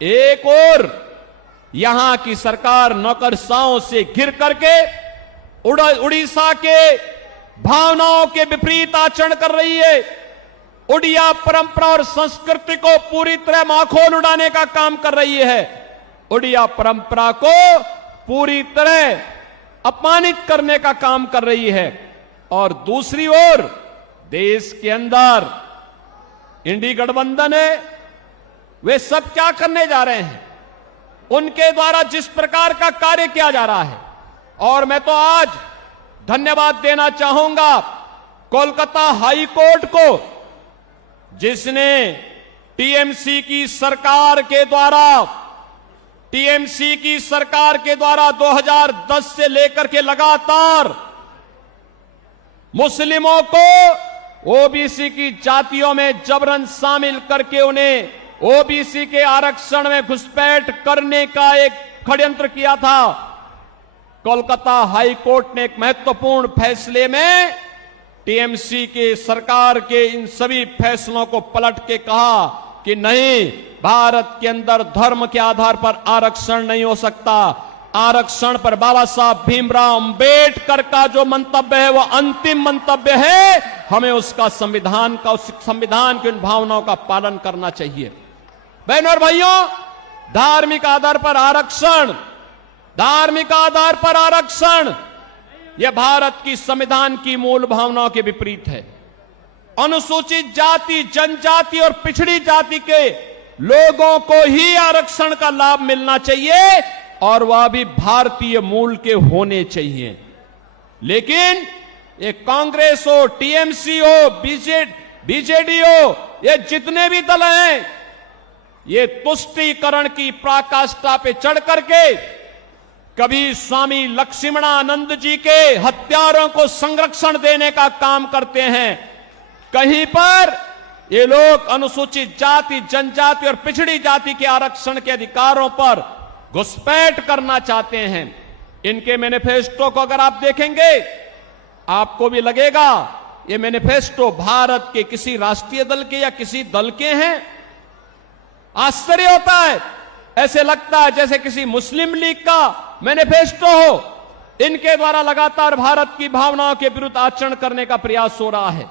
एक और यहां की सरकार नौकरशाहों से घिर करके उड़ीसा के भावनाओं के विपरीत आचरण कर रही है। उड़िया परंपरा और संस्कृति को पूरी तरह माखोल उड़ाने का काम कर रही है। उड़िया परंपरा को पूरी तरह अपमानित करने का काम कर रही है। और दूसरी ओर देश के अंदर इंडी गठबंधन है, वे सब क्या करने जा रहे हैं? उनके द्वारा जिस प्रकार का कार्य किया जा रहा है, और मैं तो आज धन्यवाद देना चाहूंगा कोलकाता हाई कोर्ट को, जिसने टीएमसी की सरकार के द्वारा 2010 से लेकर के लगातार मुस्लिमों को ओबीसी की जातियों में जबरन शामिल करके उन्हें ओबीसी के आरक्षण में घुसपैठ करने का एक षड्यंत्र किया था। कोलकाता हाई कोर्ट ने एक महत्वपूर्ण फैसले में टीएमसी के सरकार के इन सभी फैसलों को पलट के कहा कि नहीं, भारत के अंदर धर्म के आधार पर आरक्षण नहीं हो सकता। आरक्षण पर बाबा साहब भीमराव अंबेडकर का जो मंतव्य है वो अंतिम मंतव्य है। हमें उसका संविधान की उन भावनाओं का पालन करना चाहिए। बहनों और भाइयों, धार्मिक आधार पर आरक्षण यह भारत की संविधान की मूल भावनाओं के विपरीत है। अनुसूचित जाति, जनजाति और पिछड़ी जाति के लोगों को ही आरक्षण का लाभ मिलना चाहिए, और वह भी भारतीय मूल के होने चाहिए। लेकिन ये कांग्रेस हो, टीएमसी हो, बीजेडी हो, ये जितने भी दल हैं, ये तुष्टीकरण की पराकाष्ठा पे चढ़ करके कभी स्वामी लक्ष्मणानंद जी के हत्यारों को संरक्षण देने का काम करते हैं, कहीं पर ये लोग अनुसूचित जाति, जनजाति और पिछड़ी जाति के आरक्षण के अधिकारों पर घुसपैठ करना चाहते हैं। इनके मैनिफेस्टो को अगर आप देखेंगे, आपको भी लगेगा ये मैनिफेस्टो भारत के किसी राष्ट्रीय दल के या किसी दल के हैं। आश्चर्य होता है, ऐसे लगता है जैसे किसी मुस्लिम लीग का मैनिफेस्टो हो। इनके द्वारा लगातार भारत की भावनाओं के विरुद्ध आचरण करने का प्रयास हो रहा है।